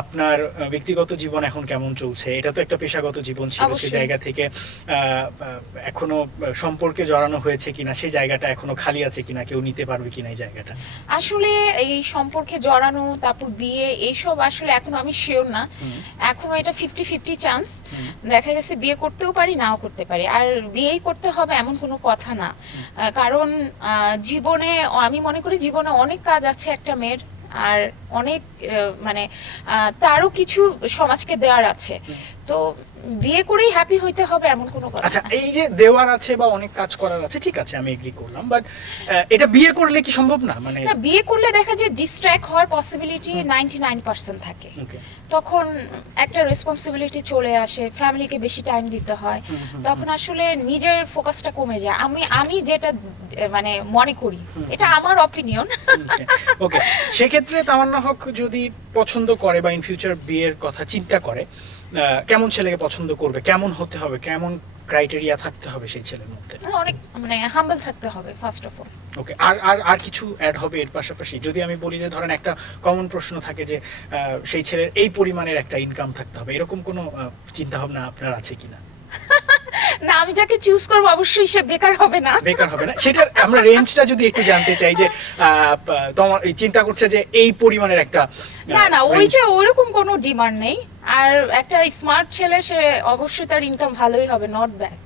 আপনার ব্যক্তিগত জীবন এখন কেমন চলছে? এটা তো একটা পেশাগত জীবন ছিল, সেই অবশ্যই। জায়গা থেকে এখনো সম্পর্কে জড়ানো হয়েছে কিনা, সেই জায়গাটা এখনো খালি আছে কিনা, কেউ নিতে পারবে কিনা এই জায়গাটা? আসলে এই সম্পর্কে জড়ানো, তারপর বিয়ে, এইসব আসলে এখনো আমি শিওর না। হুম, এখনো এটা 50-50 চান্স। হুম, দেখা গেছে বিয়ে করতেও পারি, নাও করতে পারি। আর বিয়েই করতে হবে এমন কোনো কথা না। কারণ জীবনে, আমি মনে করি জীবনে অনেক কাজ আছে একটা মেয়ের। আর অনেক মানে তারও কিছু সমাজকে দেওয়ার আছে। হুম। তো বিয়ে করেই হ্যাপি হইতে হবে এমন কোনো কথা আচ্ছা, না। এই যে দেওয়ার আছে বা অনেক কাজ করার আছে, ঠিক আছে, আমি এগ্রি করলাম, বাট এটা বিয়ে করলে কি সম্ভব না? মানে না, বিয়ে করলে দেখা যায় ডিস্ট্র্যাক্ট হওয়ার পসিবিলিটি হুম। 99% থাকে। ওকে। তখন একটা রেসপন্সিবিলিটি চলে আসে, ফ্যামিলিকে বেশি টাইম দিতে হয়। হুম, হুম, তখন আসলে নিজের ফোকাসটা কমে যায়। আমি যেটা মানে মনে করি, হুম, এটা আমার অপিনিয়ন। ওকে, ওকে। সেক্ষেত্রে তামান্না হক যদি পছন্দ করে বা ইন ফিউচার বিয়ের কথা চিন্তা করে, কেমন ছেলেকে পছন্দ করবে, কেমন হতে হবে, কেমন ক্রাইটেরিয়া থাকতে হবে সেই ছেলের মধ্যে? অনেক মানে হাম্বল থাকতে হবে ফার্স্ট অফ অল। ওকে, আর আর আর কিছু অ্যাড হবে এর পাশাপাশি? যদি আমি বলি যে ধরেন একটা কমন প্রশ্ন থাকে যে সেই ছেলের এই পরিমাণের একটা ইনকাম থাকতে হবে, এরকম কোনো চিন্তা ভাবনা আপনার আছে কিনা? না, আমি যাকে চুজ করবো অবশ্যই সে বেকার হবে না। বেকার হবে না, সেটা আমরা রেঞ্জটা যদি একটু জানতে চাই যে তোমার চিন্তা করছে যে এই পরিমাণের একটা না না, range। ওইটা ওইরকম কোনো ডিমান্ড নেই। আর একটা স্মার্ট ছেলে, সে অবশ্যই তার ইনকাম ভালোই হবে, নট ব্যাড।